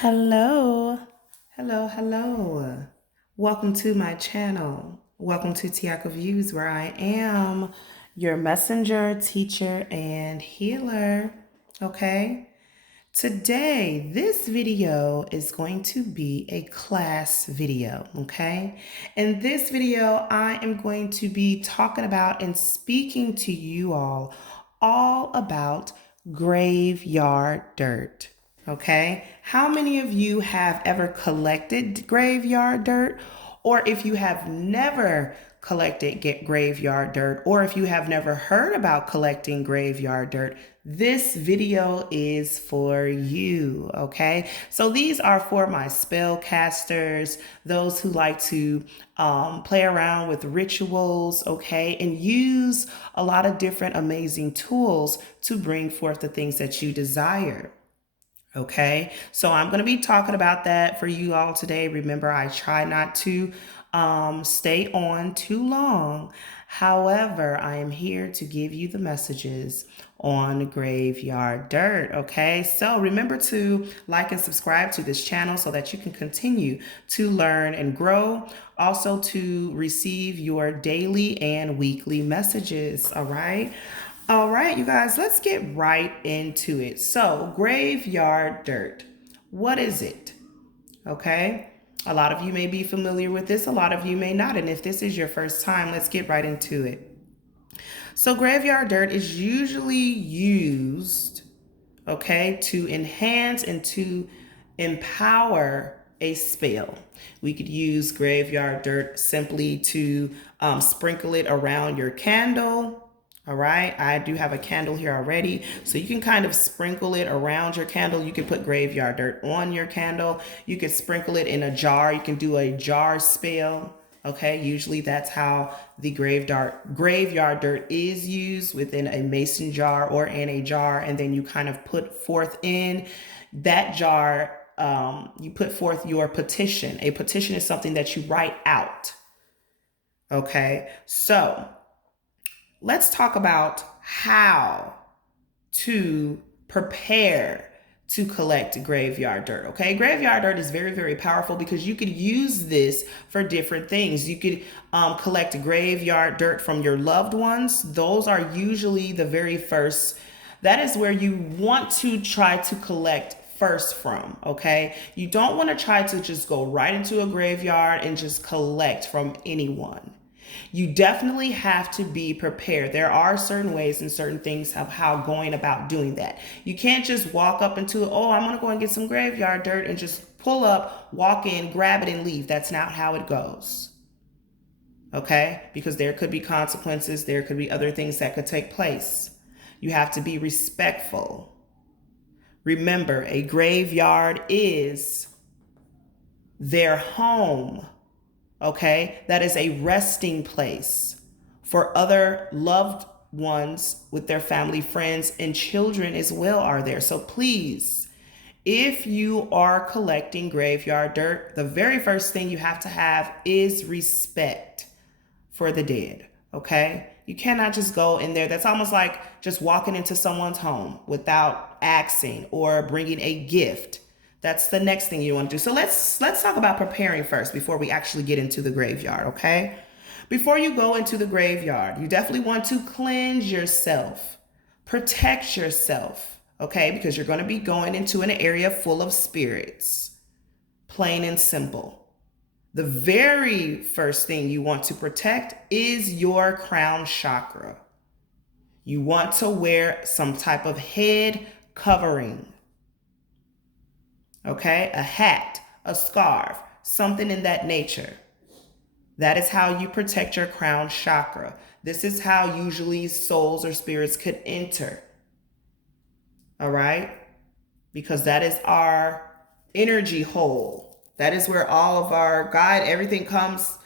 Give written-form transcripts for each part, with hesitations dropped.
Hello, hello. Welcome to my channel. Welcome to Tiaka Views, where I am your messenger, teacher, and healer. Okay. Today, this video is going to be a class video, okay? In this video, I am going to be talking about and speaking to you all about graveyard dirt, okay? How many of you have ever collected graveyard dirt? Or if you have never collected graveyard dirt, or if you have never heard about collecting graveyard dirt, this video is for you, okay? So these are for my spellcasters, those who like to play around with rituals, okay, and use a lot of different amazing tools to bring forth the things that you desire. Okay, so I'm going to be talking about that for you all today. Remember, I try not to stay on too long. However, I am here to give you the messages on graveyard dirt. Okay, so remember to like and subscribe to this channel so that you can continue to learn and grow. Also, to receive your daily and weekly messages. All right. All right, you guys, let's get right into it. So, graveyard dirt. What is it? Okay. A lot of you may be familiar with this, a lot of you may not. And if this is your first time, let's get right into it. So, graveyard dirt is usually used, okay, to enhance and to empower a spell. We could use graveyard dirt simply to sprinkle it around your candle. All right, I do have a candle here already. So you can kind of sprinkle it around your candle. You can put graveyard dirt on your candle. You can sprinkle it in a jar. You can do a jar spell. Okay, usually that's how the graveyard dirt is used, within a mason jar or in a jar. And then you kind of put forth in that jar, you put forth your petition. A petition is something that you write out. Okay, so let's talk about how to prepare to collect graveyard dirt. Okay, graveyard dirt is very, very powerful because you could use this for different things. You could collect graveyard dirt from your loved ones. Those are usually the very first, that is where you want to try to collect first from. Okay, you don't want to try to just go right into a graveyard and just collect from anyone. You definitely have to be prepared. There are certain ways and certain things of how going about doing that. You can't just walk up into, oh, I'm going to go and get some graveyard dirt and just pull up, walk in, grab it and leave. That's not how it goes. Okay? Because there could be consequences. There could be other things that could take place. You have to be respectful. Remember, a graveyard is their home. Okay, that is a resting place for other loved ones with their family, friends, and children as well are there. So please, if you are collecting graveyard dirt, the very first thing you have to have is respect for the dead. Okay, you cannot just go in there. That's almost like just walking into someone's home without asking or bringing a gift. That's the next thing you want to do. So let's talk about preparing first before we actually get into the graveyard, okay? Before you go into the graveyard, you definitely want to cleanse yourself, protect yourself, okay? Because you're going to be going into an area full of spirits, plain and simple. The very first thing you want to protect is your crown chakra. You want to wear some type of head covering. Okay, a hat, a scarf, something in that nature. That is how you protect your crown chakra. This is how usually souls or spirits could enter. All right, because that is our energy hole. That is where all of our everything comes,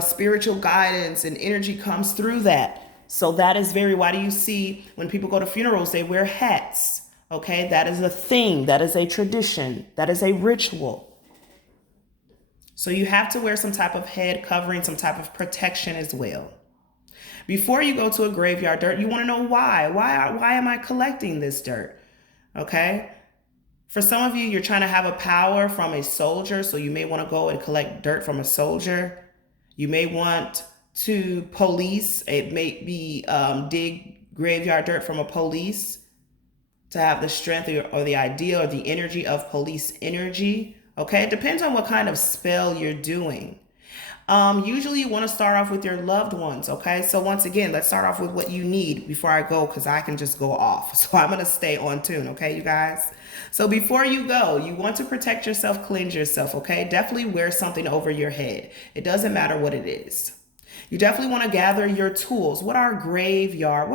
spiritual guidance and energy comes through that. So that is why do you see when people go to funerals, they wear hats? Okay, that is a thing, that is a tradition, that is a ritual. So you have to wear some type of head covering, some type of protection as well. Before you go to a graveyard dirt, you want to know why. Why am I collecting this dirt? Okay. For some of you, you're trying to have a power from a soldier, so you may want to go and collect dirt from a soldier. You may want to police, it may be dig graveyard dirt from a police to have the strength or the idea or the energy of police energy. Okay, it depends on what kind of spell you're doing. Usually you want to start off with your loved ones. Okay, so once again, let's start off with what you need before I go, because I can just go off. So I'm going to stay on tune. Okay, you guys. So before you go, you want to protect yourself, cleanse yourself. Okay, definitely wear something over your head. It doesn't matter what it is. You definitely want to gather your tools. What are graveyard?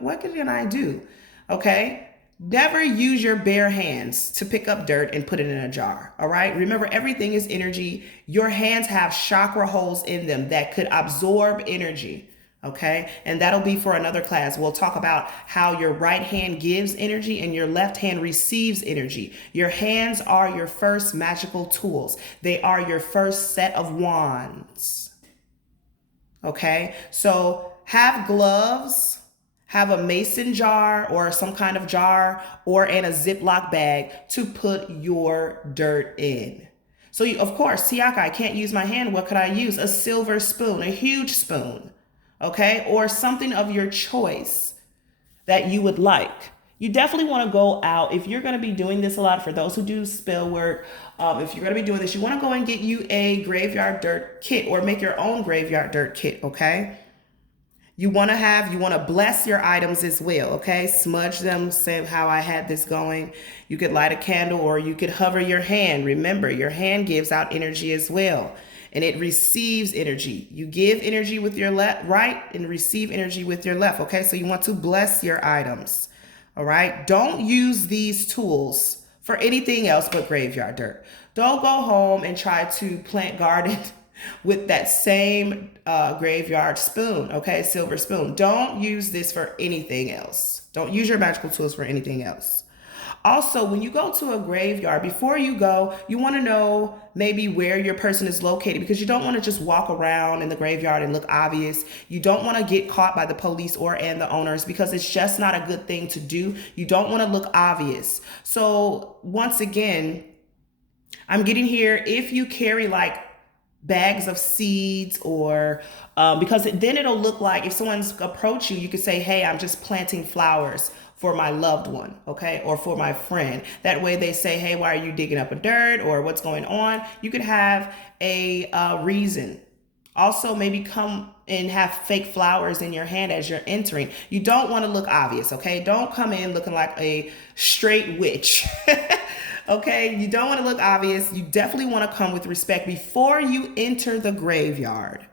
What can I do? Okay. Never use your bare hands to pick up dirt and put it in a jar. All right. Remember, everything is energy. Your hands have chakra holes in them that could absorb energy. Okay. And that'll be for another class. We'll talk about how your right hand gives energy and your left hand receives energy. Your hands are your first magical tools. They are your first set of wands. Okay, so have gloves, have a mason jar or some kind of jar or in a Ziploc bag to put your dirt in. So of course, Tiaka, I can't use my hand. What could I use? A silver spoon, a huge spoon, okay? Or something of your choice that you would like. You definitely want to go out. If you're going to be doing this a lot, for those who do spell work, if you're going to be doing this, you want to go and get you a graveyard dirt kit or make your own graveyard dirt kit, okay? You want to bless your items as well, okay? Smudge them, say how I had this going. You could light a candle or you could hover your hand. Remember, your hand gives out energy as well, and it receives energy. You give energy with your right and receive energy with your left, okay? So you want to bless your items, all right? Don't use these tools for anything else but graveyard dirt. Don't go home and try to plant garden with that same graveyard spoon, okay? Silver spoon. Don't use this for anything else. Don't use your magical tools for anything else. Also, when you go to a graveyard, before you go, you want to know maybe where your person is located, because you don't want to just walk around in the graveyard and look obvious. You don't want to get caught by the police and the owners, because it's just not a good thing to do. You don't want to look obvious. So once again, I'm getting here, if you carry like bags of seeds or because then it'll look like if someone's approach you, you could say, hey, I'm just planting flowers for my loved one, okay, or for my friend. That way they say, hey, why are you digging up a dirt, or what's going on? You could have a reason. Also, maybe come and have fake flowers in your hand as you're entering. You don't want to look obvious, okay? Don't come in looking like a straight witch. Okay, you don't want to look obvious. You definitely want to come with respect before you enter the graveyard.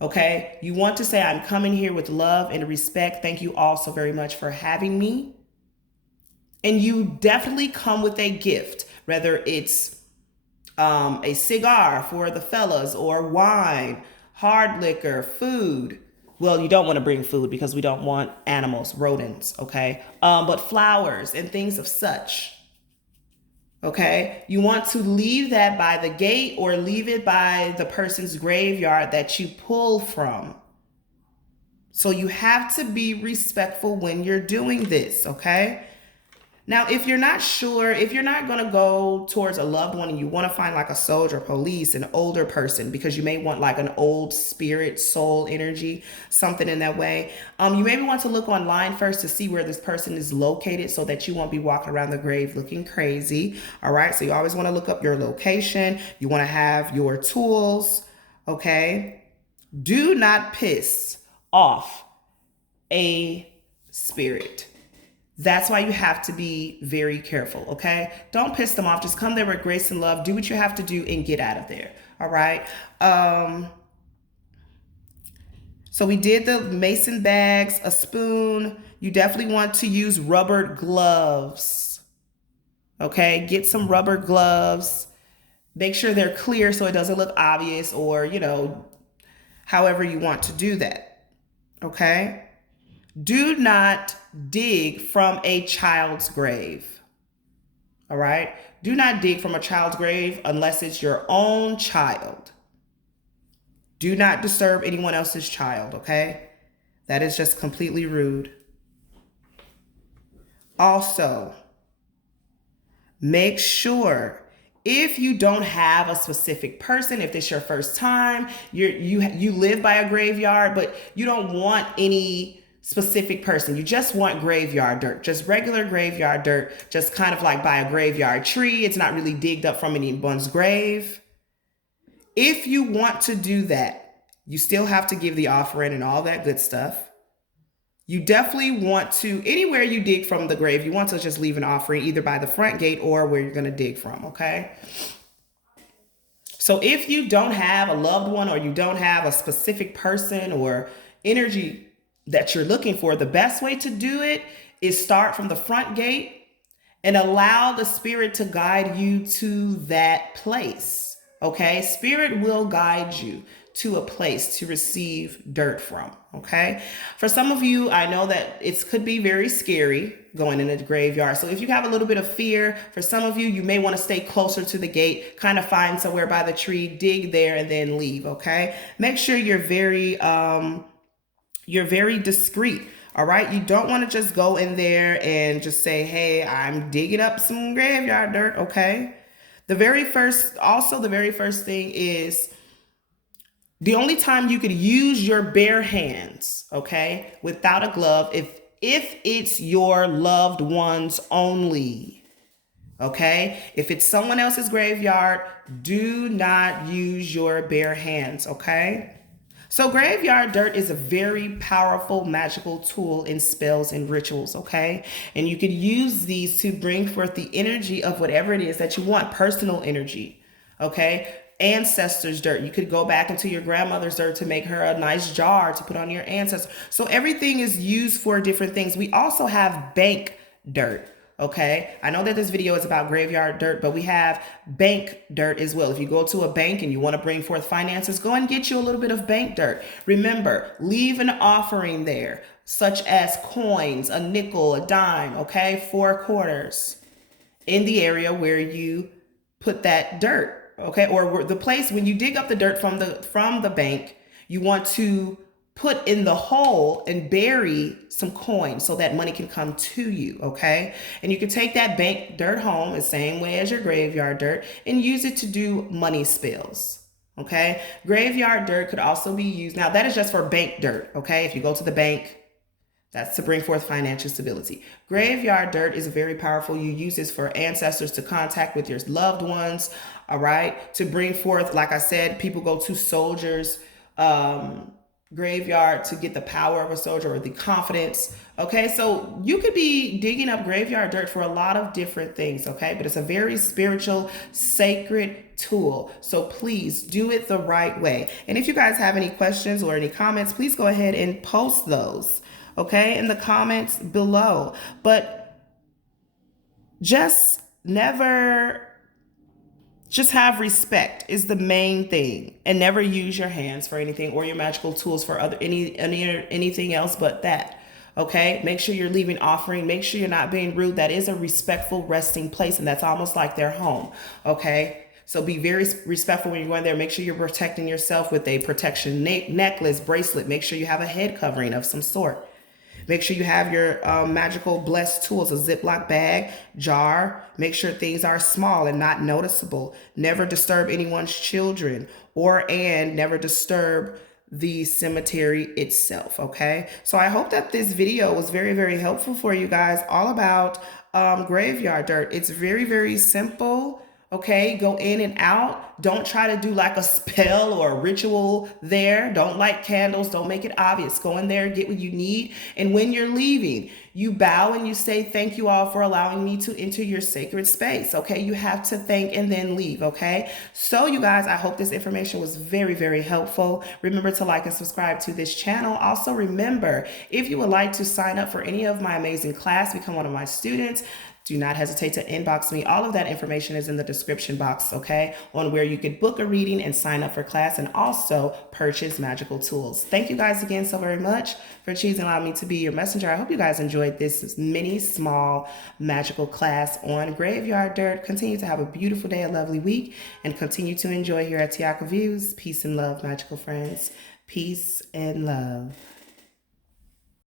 Okay, you want to say, I'm coming here with love and respect. Thank you all so very much for having me. And you definitely come with a gift, whether it's a cigar for the fellas or wine, hard liquor, food. Well, you don't want to bring food because we don't want animals, rodents, okay? But flowers and things of such. Okay, you want to leave that by the gate or leave it by the person's graveyard that you pull from. So you have to be respectful when you're doing this, okay? Now, if you're not sure, if you're not going to go towards a loved one and you want to find like a soldier, police, an older person, because you may want like an old spirit, soul energy, something in that way. You maybe want to look online first to see where this person is located so that you won't be walking around the grave looking crazy. All right. So you always want to look up your location. You want to have your tools. Okay. Do not piss off a spirit. That's why you have to be very careful, okay? Don't piss them off. Just come there with grace and love. Do what you have to do and get out of there, all right? So we did the mason bags, a spoon. You definitely want to use rubber gloves, okay? Get some rubber gloves. Make sure they're clear so it doesn't look obvious, or, you know, however you want to do that, okay? Do not dig from a child's grave. All right? Do not dig from a child's grave unless it's your own child. Do not disturb anyone else's child, okay? That is just completely rude. Also, make sure, if you don't have a specific person, if this is your first time, you live by a graveyard, but you don't want any specific person, you just want graveyard dirt, just regular graveyard dirt, just kind of like by a graveyard tree. It's not really digged up from anyone's grave. If you want to do that, you still have to give the offering and all that good stuff. You definitely want to, anywhere you dig from the grave, you want to just leave an offering either by the front gate or where you're going to dig from, okay? So if you don't have a loved one or you don't have a specific person or energy that you're looking for, the best way to do it is start from the front gate and allow the spirit to guide you to that place, okay? Spirit will guide you to a place to receive dirt from, okay? For some of you, I know that it could be very scary going in the graveyard. So if you have a little bit of fear, for some of you, you may want to stay closer to the gate, kind of find somewhere by the tree, dig there, and then leave, okay? Make sure you're very discreet. All right. You don't want to just go in there and just say, hey, I'm digging up some graveyard dirt. Okay. The very first thing is the only time you could use your bare hands, okay, without a glove, if it's your loved ones only. Okay. If it's someone else's graveyard, do not use your bare hands. Okay. So graveyard dirt is a very powerful magical tool in spells and rituals, okay? And you could use these to bring forth the energy of whatever it is that you want, personal energy, okay? Ancestors' dirt. You could go back into your grandmother's dirt to make her a nice jar to put on your ancestors. So everything is used for different things. We also have bank dirt. Okay, I know that this video is about graveyard dirt, but we have bank dirt as well. If you go to a bank and you want to bring forth finances, go and get you a little bit of bank dirt. Remember, leave an offering there, such as coins, a nickel, a dime, okay, 4 quarters in the area where you put that dirt, okay, or the place when you dig up the dirt from the bank, you want to put in the hole and bury some coins so that money can come to you, okay? And you can take that bank dirt home the same way as your graveyard dirt and use it to do money spells, okay? Graveyard dirt could also be used. Now, that is just for bank dirt, okay? If you go to the bank, that's to bring forth financial stability. Graveyard dirt is very powerful. You use this for ancestors to contact with your loved ones, all right? To bring forth, like I said, people go to soldiers' graveyard to get the power of a soldier or the confidence. Okay, so you could be digging up graveyard dirt for a lot of different things, okay? But it's a very spiritual, sacred tool. So please do it the right way. And if you guys have any questions or any comments, please go ahead and post those, okay, in the comments below. But just have respect is the main thing, and never use your hands for anything or your magical tools for anything else but that. Okay, make sure you're leaving offering. Make sure you're not being rude. That is a respectful resting place, and that's almost like their home. Okay, so be very respectful when you're going there. Make sure you're protecting yourself with a protection necklace, bracelet. Make sure you have a head covering of some sort. Make sure you have your magical blessed tools, a Ziploc bag, jar. Make sure things are small and not noticeable. Never disturb anyone's children and never disturb the cemetery itself, okay? So I hope that this video was very, very helpful for you guys, all about graveyard dirt. It's very, very simple. Okay, go in and out. Don't try to do like a spell or a ritual there. Don't light candles. Don't make it obvious. Go in there, get what you need. And when you're leaving, you bow and you say, thank you all for allowing me to enter your sacred space. Okay, you have to thank and then leave. Okay, so you guys, I hope this information was very, very helpful. Remember to like and subscribe to this channel. Also remember, if you would like to sign up for any of my amazing class, become one of my students, do not hesitate to inbox me. All of that information is in the description box, okay, on where you could book a reading and sign up for class and also purchase magical tools. Thank you guys again so very much for choosing allowing me to be your messenger. I hope you guys enjoyed this mini, small, magical class on graveyard dirt. Continue to have a beautiful day, a lovely week, and continue to enjoy here at Tiaka Views. Peace and love, magical friends. Peace and love.